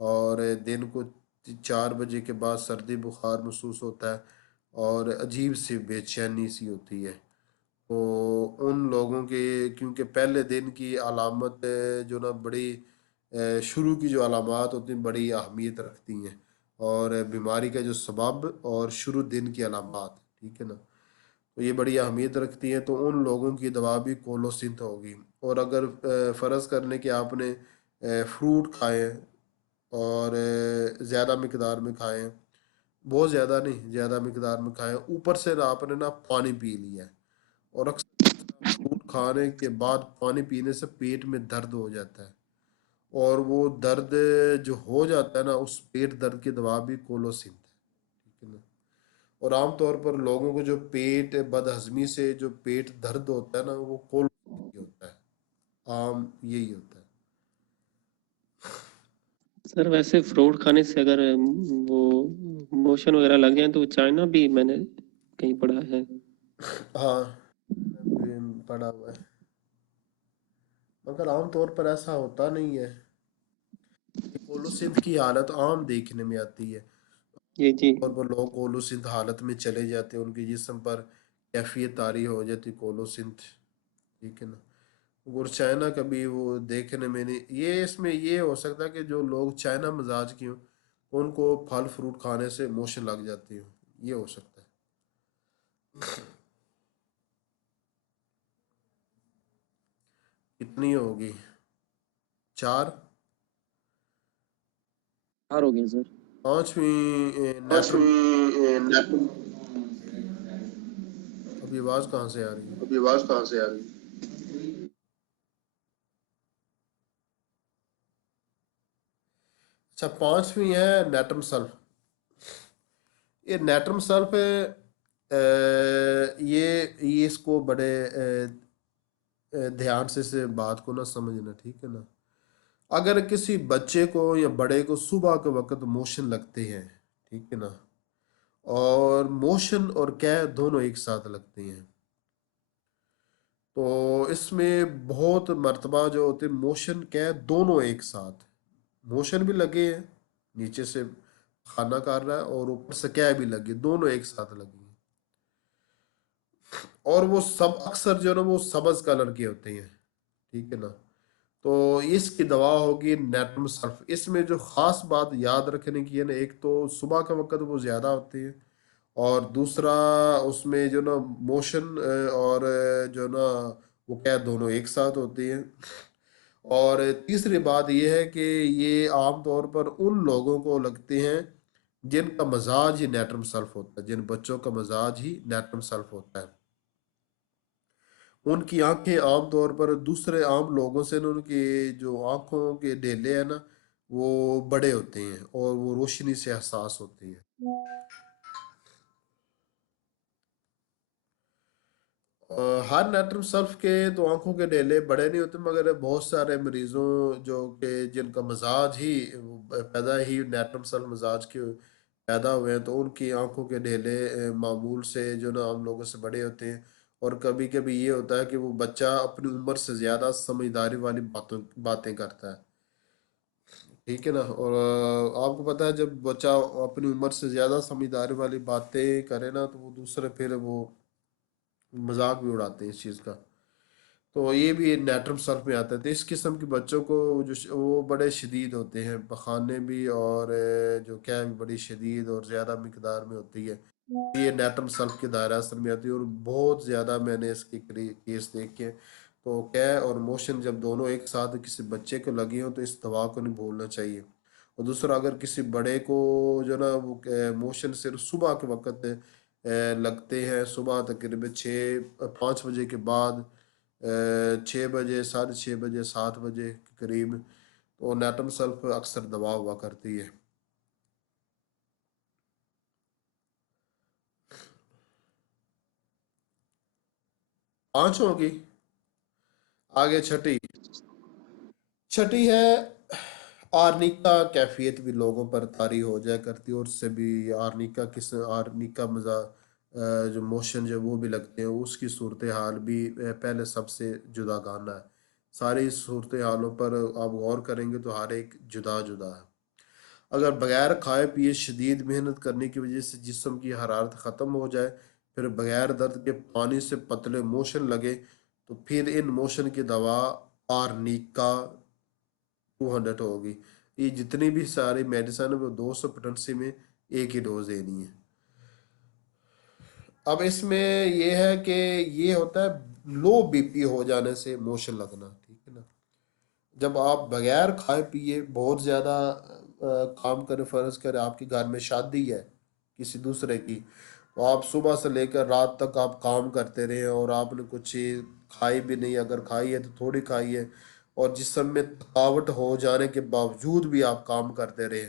और दिन को 4 बजे के बाद सर्दी बुखार महसूस होता है और अजीब सी बेचैनी सी होती है। तो उन लोगों के क्योंकि पहले दिन की अलामत जो ना बड़ी शुरू की जो अलामत होती हैं बड़ी अहमियत रखती हैं और बीमारी का जो सबब और शुरू दिन की अलामत, ठीक है ना, तो ये बड़ी अहमियत रखती हैं। तो उन लोगों की दवा भी कोलोसिंथ होगी। और अगर फ़र्ज़ करने कि आपने फ्रूट खाए हैं और ज़्यादा मकदार में खाए हैं, बहुत ज़्यादा नहीं ज़्यादा मकदार में खाए हैं, ऊपर से ना आपने ना पानी पी लिया है और अक्सर फ्रूट खाने के बाद पानी पीने से पेट में दर्द हो जाता है और वो दर्द जो हो जाता है ना उस पेट दर्द की दवा भी कोलोसिंथ है, ठीक है ना। और आमतौर पर लोगों को जो पेट बदहजमी से जो पेट दर्द होता है ना वो कोलोसिंथ ही होता है, आम यही होता है। सर वैसे फ्रूट खाने से अगर वो मोशन वगैरह लग जाए तो चाइना भी मैंने कहीं पढ़ा है। हाँ मैंने भी पढ़ा हुआ है मगर आमतौर पर ऐसा होता नहीं है। ये कोलोसिंथ की हालत आम देखने में आती है जी जी। और वो लोग कोलोसिंथ हालत में चले जाते हैं, उनके जिस्म पर कैफियत तारी हो जाती कोलोसिंथ, ठीक है ना। और चाइना कभी वो देखने में नहीं, ये इसमें ये हो सकता है कि जो लोग चाइना मिजाज की हों उनको फल फ्रूट खाने से मोशन लग जाती हो, ये हो सकता है। कितनी होगी? 4। 4 हो गए सर। पांचवी नेट्रम। पांचवी नेट। अभी आवाज कहाँ से आ रही है? अभी आवाज कहाँ से आ रही है? अच्छा, पांचवी है नेट्रम सल्फ। ये नेट्रम सल्फ ये इसको बड़े ध्यान से बात को ना समझना, ठीक है ना। अगर किसी बच्चे को या बड़े को सुबह के वक्त मोशन लगते हैं, ठीक है ना, और मोशन और कैद दोनों एक साथ लगते हैं, तो इसमें बहुत मर्तबा जो होते हैं मोशन कैद दोनों एक साथ, मोशन भी लगे हैं, नीचे से खाना कर रहा है और ऊपर से कैद भी लगी, दोनों एक साथ लगी हैं। और वो सब अक्सर जो है ना वो सब्ज कलर के होते हैं, ठीक है ना। तो इसकी दवा होगी नेट्रम सल्फ। इसमें जो खास बात याद रखने की है ना, एक तो सुबह के वक्त वो ज़्यादा होती है, और दूसरा उसमें जो ना मोशन और जो ना वो क्या दोनों एक साथ होती है। और तीसरी बात ये है कि ये आम तौर पर उन लोगों को लगते हैं जिनका मजाज ही नेट्रम सल्फ होता है, जिन बच्चों का मजाज ही नेट्रम सल्फ होता है। उनकी आंखें आमतौर पर दूसरे आम लोगों से ना, उनकी जो आंखों के डेले हैं ना वो बड़े होते हैं और वो रोशनी से हसास होती है। हर नेट्रम सल्फ के तो आंखों के डेले बड़े नहीं होते, मगर बहुत सारे मरीजों जो के जिनका मजाज ही पैदा ही नेट्रम सल्फ मजाज के पैदा हुए हैं, तो उनकी आंखों के डेले मामूल से जो ना आम लोगों से बड़े होते हैं। और कभी कभी ये होता है कि वो बच्चा अपनी उम्र से ज़्यादा समझदारी वाली बातें करता है, ठीक है ना। और आपको पता है जब बच्चा अपनी उम्र से ज़्यादा समझदारी वाली बातें करे ना, तो वो दूसरे फिर वो मजाक भी उड़ाते हैं इस चीज़ का। तो ये भी नेट्रम सल्फ में आता है। तो इस किस्म के बच्चों को वो बड़े शदीद होते हैं पखाने भी, और जो क्या है बड़ी शदीद और ज़्यादा मिकदार में होती है, ये नेट्रम सल्फ के दायरा असर में आती है। और बहुत ज़्यादा मैंने इसके केस देखे हैं। तो क्या और मोशन जब दोनों एक साथ किसी बच्चे को लगी हो तो इस दवा को नहीं भूलना चाहिए। और दूसरा, अगर किसी बड़े को जो ना वो मोशन सिर्फ सुबह के वक्त लगते हैं, सुबह तकरीबन 5 बजे के बाद, 6 बजे, 6:30 बजे, 7 बजे के करीब, तो नेटम सल्फ अक्सर दवा हुआ करती है। 5 होगी। आगे छठी। छठी है आर्निका। कैफियत भी लोगों पर तारी हो जाया करती है, और उससे भी आर्निका मजा जो मोशन जो वो भी लगते हैं, उसकी सूरत हाल भी पहले सबसे जुदा गाना है। सारी सूरत हालों पर आप गौर करेंगे तो हर एक जुदा जुदा है। अगर बगैर खाए पिए शदीद मेहनत करने की वजह से जिस्म की हरारत ख़त्म हो जाए, फिर बगैर दर्द के पानी से पतले मोशन लगे, तो फिर इन मोशन की दवा आर्निका 200 होगी। ये जितनी भी सारी मेडिसिन है वो 200 में एक ही डोज देनी है। अब इसमें ये है कि ये होता है लो बीपी हो जाने से मोशन लगना, ठीक है ना। जब आप बगैर खाए पिए बहुत ज़्यादा काम करें, फ़र्ज करें आपके घर में शादी है किसी दूसरे की, तो आप सुबह से लेकर रात तक आप काम करते रहे और आपने कुछ चीज़ खाई भी नहीं, अगर खाई है तो थोड़ी खाई है, और जिस्म में थकावट हो जाने के बावजूद भी आप काम करते रहे,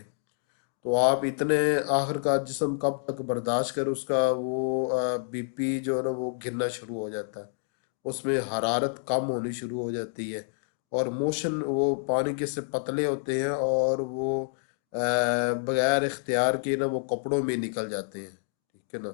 तो आप इतने आखिरकार जिस्म कब तक बर्दाश्त करे, उसका वो बीपी जो है ना वो गिरना शुरू हो जाता है, उसमें हरारत कम होनी शुरू हो जाती है, और मोशन वो पानी के से पतले होते हैं, और वो बगैर इख्तियार के ना वो कपड़ों में निकल जाते हैं, ठीक है ना।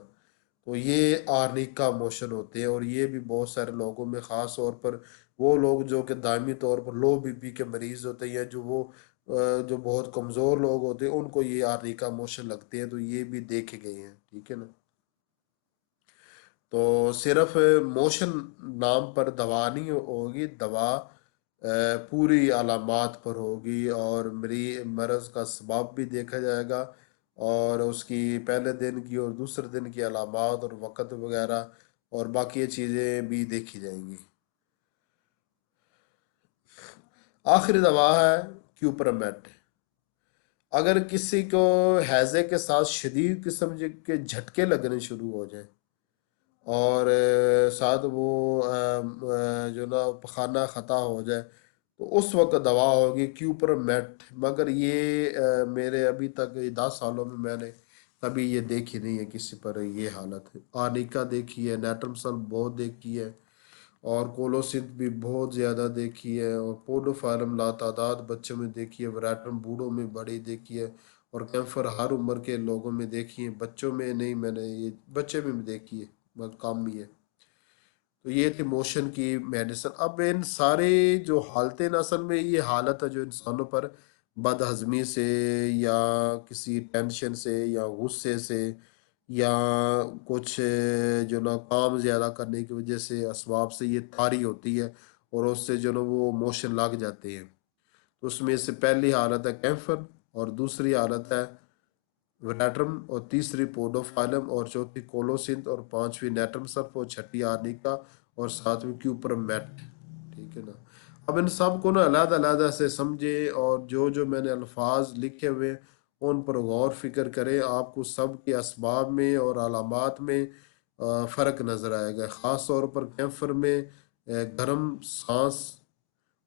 तो ये आर्निका मोशन होते हैं, और ये भी बहुत सारे लोगों में, ख़ास तौर पर वो लोग जो कि दायमी तौर पर लो बीपी के मरीज़ होते हैं, जो वो जो बहुत कमज़ोर लोग होते हैं, उनको ये आर्निका मोशन लगते हैं, तो ये भी देखे गए हैं, ठीक है ना। तो सिर्फ मोशन नाम पर दवा नहीं होगी, दवा पूरी अलामात पर होगी, और मरी मरज़ का सबब भी देखा जाएगा, और उसकी पहले दिन की और दूसरे दिन की अलामात और वक़्त वगैरह और बाकी ये चीज़ें भी देखी जाएंगी। आखिरी दवा है क्यूपरमेट। अगर किसी को हैज़े के साथ शदीद किस्म के झटके लगने शुरू हो जाए और साथ वो जो ना पखाना ख़ता हो जाए, तो उस वक्त दवा होगी क्यूपरमेट। मगर ये मेरे अभी तक ये 10 सालों में मैंने कभी ये देखी नहीं है किसी पर ये हालत है। आनिका देखी है, नेट्रमसल बहुत देखी है, और कोलोसिंथ भी बहुत ज़्यादा देखी है, और पोडोफायलम लातादाद बच्चों में देखी है, वराटम बूढ़ों में बड़ी देखी है, और कैंफर हर उम्र के लोगों में देखी है। बच्चों में नहीं, मैंने ये बच्चे में भी देखी है, बहुत कम ही है। तो ये थी मोशन की मेडिसिन। अब इन सारे जो हालतें न, असल में ये हालत है जो इंसानों पर बदहजमी से या किसी टेंशन से या गुस्से से या कुछ जो ना काम ज़्यादा करने की वजह से असबाब से ये तारी होती है, और उससे जो ना वो मोशन लग जाते हैं। तो उसमें से पहली हालत है कैंफर, और दूसरी हालत है वेनाट्रम, और तीसरी पोडोफाइलम, और चौथी कोलोसिंथ, और पांचवी नेट्रम सर्फ, और छठी आर्निका, और सातवीं क्यूपरमेट। ठीक है ना। अब इन सब को ना अलग-अलग से समझे, और जो जो मैंने अल्फाज लिखे हुए हैं, उन पर गौर फिक्र करें। आपको सब के असबाब में और अलामात में फ़र्क नज़र आएगा। ख़ास तौर पर कैंफर में गर्म सांस,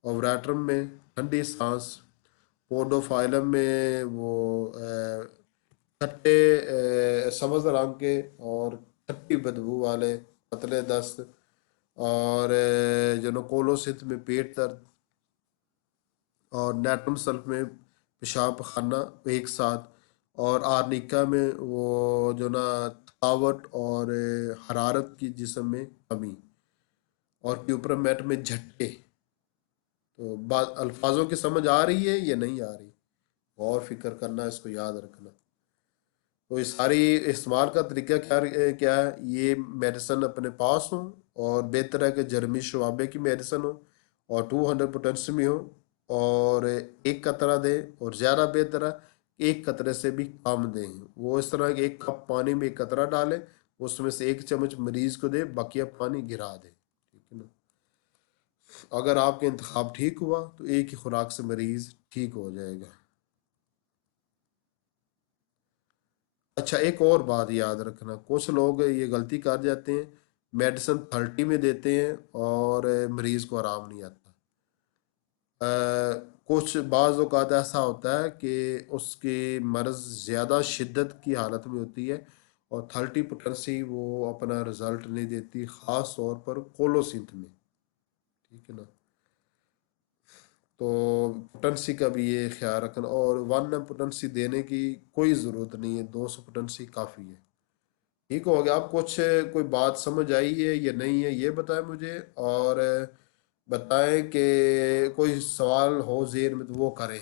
और वेनाट्रम में ठंडी सांस, पोडोफाइलम में वो खट्टे सब्ज़ रंग के और खट्टी बदबू वाले पतले दस्त, और जो ना कोलोसिस में पेट दर्द, और नेटम सल्फ में पेशाब पखाना एक साथ, और आर्निका में वो जो ना थकावट और हरारत की जिस्म में कमी, और प्यूपरमेट में झटके। तो बात अल्फाजों की समझ आ रही है या नहीं आ रही? और फिक्र करना, इसको याद रखना। तो ये सारी इस्तेमाल का तरीका क्या क्या है? ये मेडिसिन अपने पास हो, और बेहतर है कि जर्मी शवाबे की मेडिसिन हो, और 200 पोटेंशियम में हो, और एक कतरा दे, और ज़्यादा बेहतर है एक कतरे से भी कम दें। वो इस तरह कि एक कप पानी में एक कतरा डाले, उसमें से एक चम्मच मरीज को दे, बाकी पानी गिरा दे। ठीक है ना। अगर आपका इंतखाब ठीक हुआ तो एक ही खुराक से मरीज ठीक हो जाएगा। अच्छा, एक और बात याद रखना, कुछ लोग ये गलती कर जाते हैं, मेडिसिन 30 में देते हैं और मरीज को आराम नहीं आता। कुछ बाज़ औक़ात ऐसा होता है कि उसकी मर्ज़ ज़्यादा शिद्दत की हालत में होती है, और 30 पोटेंसी वो अपना रिज़ल्ट नहीं देती, ख़ास तौर पर कोलोसिंथ में। ठीक है ना। तो पोटेंसी का भी ये ख्याल रखना, और 1 पोटेंसी देने की कोई ज़रूरत नहीं है, 200 पोटेंसी काफ़ी है। ठीक हो गया। आप कुछ कोई बात समझ आई है या नहीं है, ये बताएं मुझे, और बताएं कि कोई सवाल हो ज़हन में तो वो करें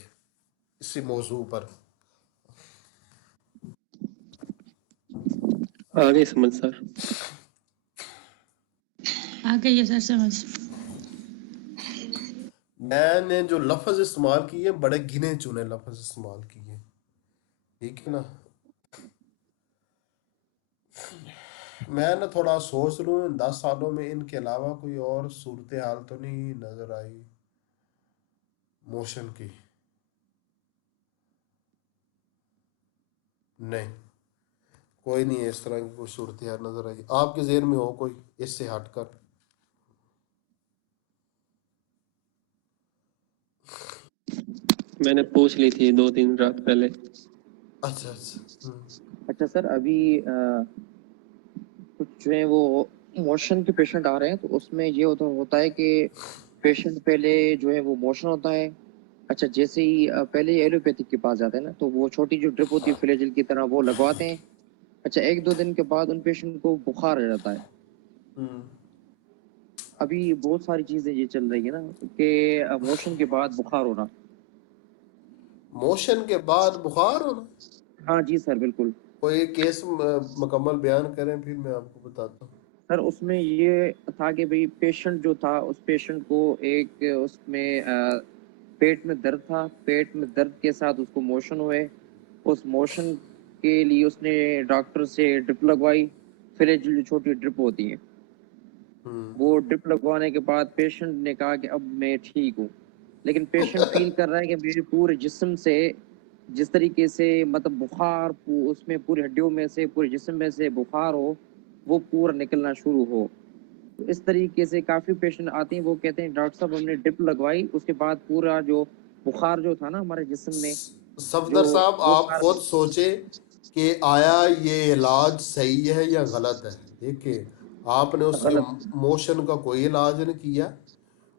इसी मौजू पर। आगे समझ सर। आ गई है सर समझ। मैंने जो लफ्ज़ इस्तेमाल किए, बड़े गिने चुने लफ्ज़ इस्तेमाल किए। ठीक है ना। मैं ना थोड़ा सोच लूँ, 10 सालों में इनके अलावा कोई और सूरत हाल तो नहीं नज़र आई मोशन की। नहीं, कोई नहीं है इस तरह की कोई सूरत हाल नज़र आई आपके ज़हन में हो कोई इससे हटकर? मैंने पूछ ली थी 2-3 रात पहले। अच्छा अच्छा। अच्छा सर, अभी कुछ जो है वो मोशन के पेशेंट आ रहे हैं, तो उसमें ये होता है कि पेशेंट पहले जो है वो मोशन होता है। अच्छा, जैसे ही पहले एलोपैथिक के पास जाते हैं ना, तो वो छोटी जो ड्रिप होती है फ्लैजिल की तरह वो लगवाते हैं। अच्छा, 1-2 दिन के बाद उन पेशेंट को बुखार आ जाता है। हम्म। अभी बहुत सारी चीजें ये चल रही है ना कि मोशन के बाद बुखार होना। मोशन के बाद बुखार होना? हाँ जी सर, बिल्कुल। कोई केस मुकम्मल बयान करें, फिर मैं आपको बताता हूँ। सर, उसमें ये था कि भाई पेशेंट जो था, उस पेशेंट को एक उसमें पेट में दर्द था। पेट में दर्द के साथ उसको मोशन हुए। उस मोशन के लिए उसने डॉक्टर से ड्रिप लगवाई। फिर ये जो छोटी ड्रिप होती है, वो ड्रिप लगवाने के बाद पेशेंट ने कहा कि अब मैं ठीक हूँ, लेकिन पेशेंट फील कर रहा है कि मेरे पूरे जिस्म से जिस तरीके से मतलब बुखार उसमें पूरी हड्डियों में से पूरे जिस्म में से बुखार हो, वो पूरा निकलना शुरू हो। तो इस तरीके से काफी पेशेंट आते हैं, वो कहते हैं डॉक्टर साहब हमने ड्रिप लगवाई, उसके बाद पूरा जो बुखार जो था ना हमारे जिस्म में, जो सफदर साहब, वो आप सारा खुद सोचे कि आया ये इलाज सही है या गलत है। देखिए, आपने उसके गलत। मोशन का कोई इलाज नहीं किया।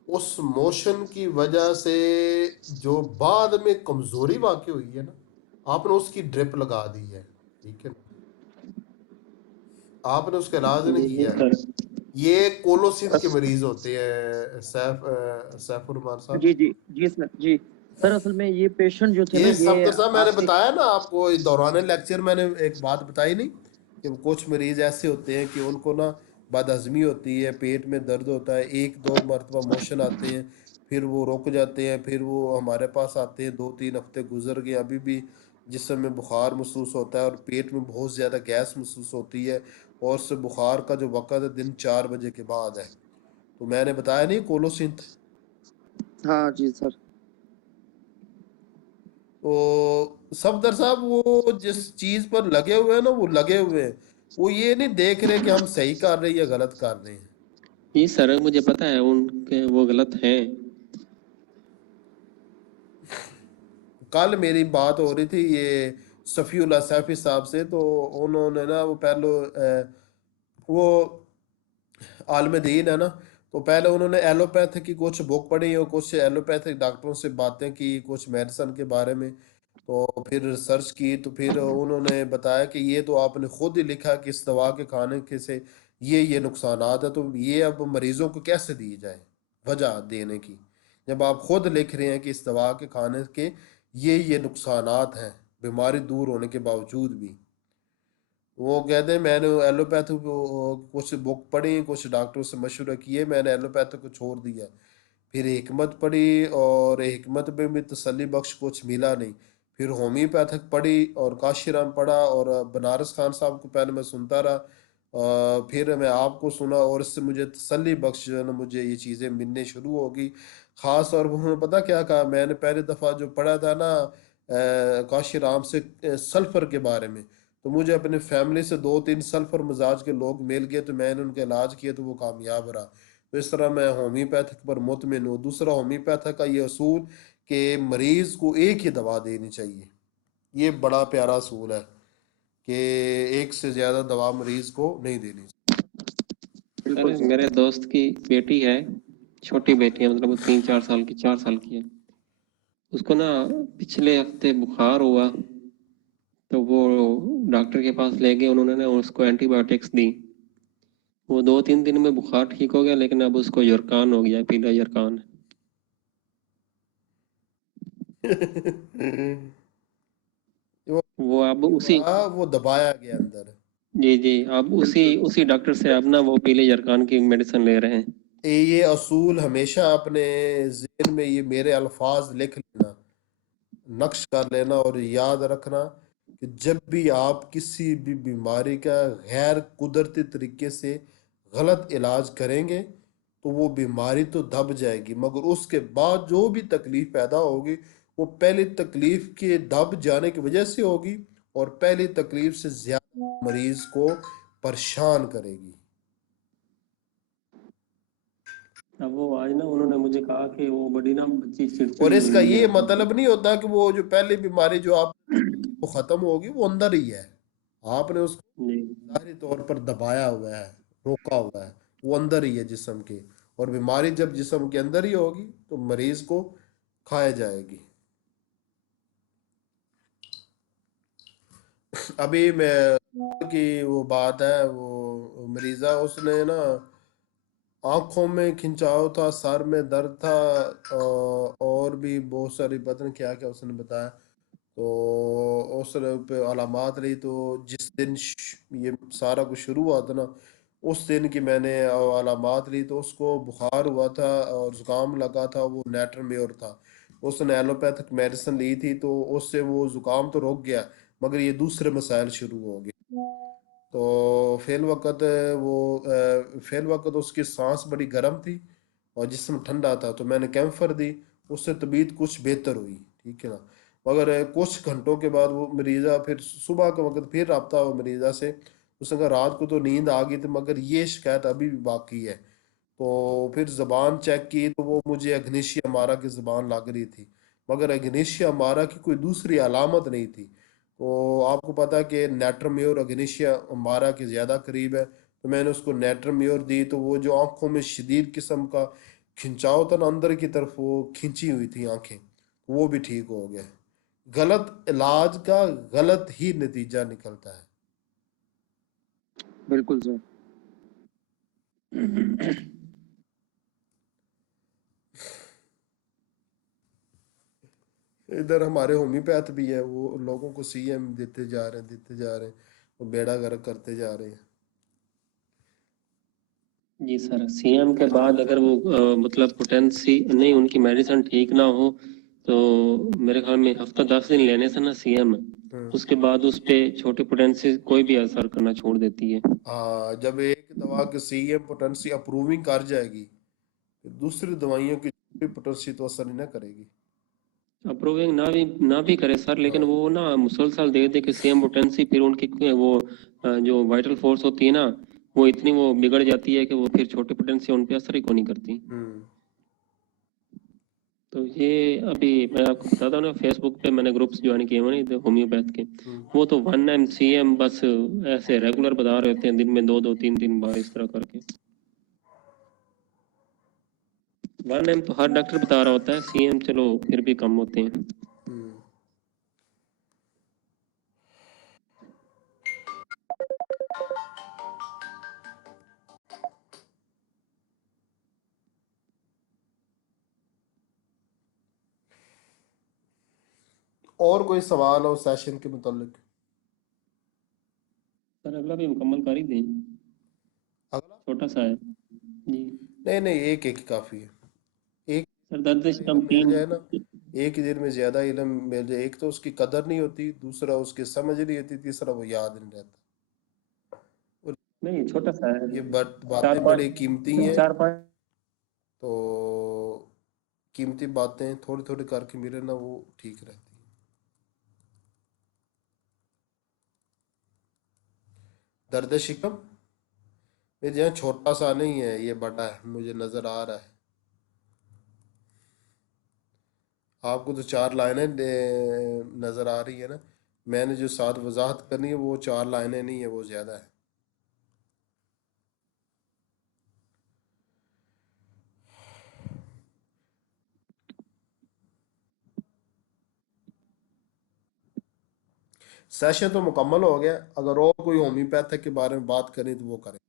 उस मोशन की वजह से जो बाद में कमजोरी वाकई हुई है ना, आपने उसकी ड्रिप लगा दी है। ठीक है, आपने उसका इलाज नहीं जी जी किया है। सर। ये कोलोसिस के अस, मरीज होते हैं, सैफुर साहब। जी जी जी सर जी। सर असल में ये पेशेंट जो थे ना ये ये सफदर साहब, मैंने आपके बताया ना आपको इस दौरान लेक्चर, मैंने एक बात बताई नहीं कि कुछ मरीज ऐसे होते हैं कि उनको ना बदहजमी होती है, पेट में दर्द होता है, एक दो मरतबा मोशन आते हैं, फिर वो रुक जाते हैं, फिर वो हमारे पास आते हैं, 2-3 हफ्ते गुजर गए, अभी भी जिस्म में बुखार महसूस होता है और पेट में बहुत ज़्यादा गैस महसूस होती है। और उस बुखार का जो वक़्त है दिन 4 बजे के बाद है। तो मैंने बताया नहीं कोलोसिंथ। हाँ जी सर। तो सफदर साहब, वो जिस चीज पर लगे हुए हैं ना, वो लगे हुए हैं। वो ये नहीं देख रहे कि हम सही कर रहे हैं या गलत कर रहे हैं। जी सर, मुझे पता है उनके वो गलत हैं। कल मेरी बात हो रही थी ये सफ़ीउल्लाह सैफी साहब से, तो उन्होंने ना वो पहले वो आलम दीन है ना, तो पहले उन्होंने एलोपैथ की कुछ बुक पढ़ी और कुछ एलोपैथिक डॉक्टरों से बातें की कुछ मेडिसन के बारे में। तो फिर रिसर्च की, तो फिर उन्होंने बताया कि ये तो आपने खुद ही लिखा कि इस दवा के खाने के से ये नुकसानात है, तो ये अब मरीजों को कैसे दी जाए वजह देने की, जब आप खुद लिख रहे हैं कि इस दवा के खाने के ये नुकसानात हैं बीमारी दूर होने के बावजूद भी। वो कहते हैं मैंने एलोपैथी को कुछ बुक पढ़ी, कुछ डॉक्टरों से मशवरा किए, मैंने एलोपैथी को छोड़ दिया। फिर हिकमत पढ़ी और हिकमत में भी तसल्ली बख्श कुछ मिला नहीं। फिर होम्योपैथिक पढ़ी और काशीराम पढ़ा और बनारस खान साहब को पहले मैं सुनता रहा, फिर मैं आपको सुना और इससे मुझे तसल्ली बख्श जो है ना मुझे ये चीज़ें मिलने शुरू हो गई। ख़ास और उन्होंने पता क्या कहा, मैंने पहली दफ़ा जो पढ़ा था ना काशीराम से सल्फ़र के बारे में, तो मुझे अपने फैमिली से 2-3 सल्फर मिजाज के लोग मिल गए, तो मैंने उनका इलाज किया तो वो कामयाब रहा। तो इस तरह मैं होम्योपैथिक पर मुतमिन हूँ। दूसरा, होम्योपैथिक का ये असूल कि मरीज को एक ही दवा देनी चाहिए, ये बड़ा प्यारा असूल है कि एक से ज़्यादा दवा मरीज को नहीं देनी चाहिए। बिल्कुल सर सर। मेरे दोस्त की बेटी है, छोटी बेटी है, मतलब वो 3-4 साल की, 4 साल की है। उसको ना पिछले हफ्ते बुखार हुआ, तो वो डॉक्टर के पास ले गए, उन्होंने ना उसको एंटीबायोटिक्स दी। वो 2-3 दिन में बुखार ठीक हो गया, लेकिन अब उसको जुरकान हो गया, पीला जुरकान। वो वो अब नहीं उसी हुआ, वो दबाया गया अंदर। जी जी, अब उसी बिल्कुल उसी डॉक्टर से अब ना वो पीले जुरकान की मेडिसिन ले रहे हैं। ये असूल हमेशा अपने जहन में ये मेरे अल्फाज लिख लेना, नक्श कर लेना और याद रखना कि जब भी आप किसी भी बीमारी का गैर कुदरती तरीके से गलत इलाज करेंगे, तो वो बीमारी तो दब जाएगी, मगर उसके बाद जो भी तकलीफ पैदा होगी वो पहली तकलीफ के दब जाने की वजह से होगी और पहली तकलीफ से ज्यादा मरीज को परेशान करेगी। अब वो आज ना उन्होंने मुझे कहा कि वो बड़ी ना बच्ची और चिड़चिड़ी इसका हुई ये है। मतलब नहीं होता कि वो जो पहली बीमारी जो आप वो खत्म होगी, वो अंदर ही है, आपने उसको जी ज़ाहिरी तौर पर दबाया हुआ है, रोका हुआ है, वो अंदर ही है जिस्म के। और बीमारी जब जिस्म के अंदर ही होगी तो मरीज को खाए जाएगी। अभी मैं की वो बात है, वो मरीजा उसने ना आंखों में खिंचाव था, सर में दर्द था, और भी बहुत सारी पता नहीं क्या क्या उसने बताया। तो उस पे अलामात रही, तो जिस दिन ये सारा कुछ शुरू हुआ था ना, उस दिन की मैंने अलामात ली, तो उसको बुखार हुआ था और जुकाम लगा था, वो नेटर मेयर था। उसने एलोपैथिक मेडिसिन ली थी, तो उससे वो जुकाम तो रुक गया, मगर ये दूसरे मसाइल शुरू हो गए। तो फेल वक़्त फेल वक़्त उसकी सांस बड़ी गर्म थी और जिस्म ठंडा था, तो मैंने कैम्फर दी, उससे तबीयत कुछ बेहतर हुई, ठीक है ना। मगर कुछ घंटों के बाद वो मरीज़ा फिर सुबह के वक़्त फिर रब्ता हुआ मरीज़ा से, उसने कहा रात को तो नींद आ गई थी मगर ये शिकायत अभी भी बाकी है। तो फिर ज़बान चेक की तो वो मुझे अग्नेशिया मारा की ज़बान लग रही थी, मगर अग्नेशिया मारा की कोई दूसरी अलामत नहीं थी। तो आपको पता है कि नेट्रम्योर अग्नेशिया मारा के ज़्यादा करीब है, तो मैंने उसको नेट्रम्योर दी, तो वो जो आंखों में शदीद किस्म का खिंचाव था ना अंदर की तरफ, वो खिंची हुई थी आंखें, वो भी ठीक हो गया। गलत इलाज का गलत ही नतीजा निकलता है। बिल्कुल सर। इधर हमारे होम्योपैथ भी है, वो लोगों को सीएम देते जा रहे हैं, वो बेड़ा गर्क करते जा रहे हैं। जी सर, सीएम के बाद अगर वो मतलब पोटेंसी नहीं, उनकी मेडिसिन ठीक ना हो तो मेरे ख्याल में हफ्ता 10 दिन लेने से ना सीएम, हम्म। उसके बाद उस पे छोटी पोटेंसी कोई भी असर करना छोड़ देती है। हाँ, जब एक दवा की सीएम पोटेंसी अप्रूविंग कर जाएगी, फिर दूसरी दवाइयों की पोटेंसी तो असर नहीं ना करेगी। अप्रूविंग ना भी करे सर, लेकिन हाँ। वो ना मुसलसल दे दे के सेम पोटेंसी, फिर उनकी वो जो वाइटल फोर्स होती है ना, वो इतनी वो बिगड़ जाती है कि वो फिर छोटी पोटेंसी उन पे असर ही को नहीं करती। हम्म। तो ये अभी मैं आपको बताता हूँ ना, फेसबुक पे मैंने ग्रुप्स ज्वाइन किए हुए हैं होम्योपैथ के। हम्म। वो तो 1 MCM बस ऐसे रेगुलर बता रहे होते हैं, दिन में 2-2 3-3 बार इस तरह करके। 1M तो हर डॉक्टर बता रहा होता है, CM चलो फिर भी कम होते हैं। हम्म। और कोई सवाल हो सेशन के मुतालिक? सर अगला भी मुकम्मल कर ही दें, अगला? छोटा सा है जी। नहीं नहीं, एक एक ही काफ़ी है। एक सर दर्द ज़्यादा शिकम इल्म मिल 3। जाए ना, एक ही दिन में ज़्यादा इल्म मिल जाए, एक तो उसकी कदर नहीं होती, दूसरा उसकी समझ नहीं होती, तीसरा वो याद नहीं रहता। और नहीं छोटा सा है, ये चार बातें बड़ी कीमती पाँच हैं, चार पाँच तो कीमती बातें थोड़ी थोड़ी करके मिले ना, वो ठीक रहती हैं। दर्द शिकम ये जो है छोटा सा नहीं है, ये बड़ा है, मुझे नज़र आ रहा है। आपको तो चार लाइनें नज़र आ रही है ना, मैंने जो साथ वजाहत करनी है वो चार लाइनें नहीं है, वो ज़्यादा है। सेशन तो मुकम्मल हो गया, अगर और कोई होम्योपैथिक के बारे में बात करें तो वो करें।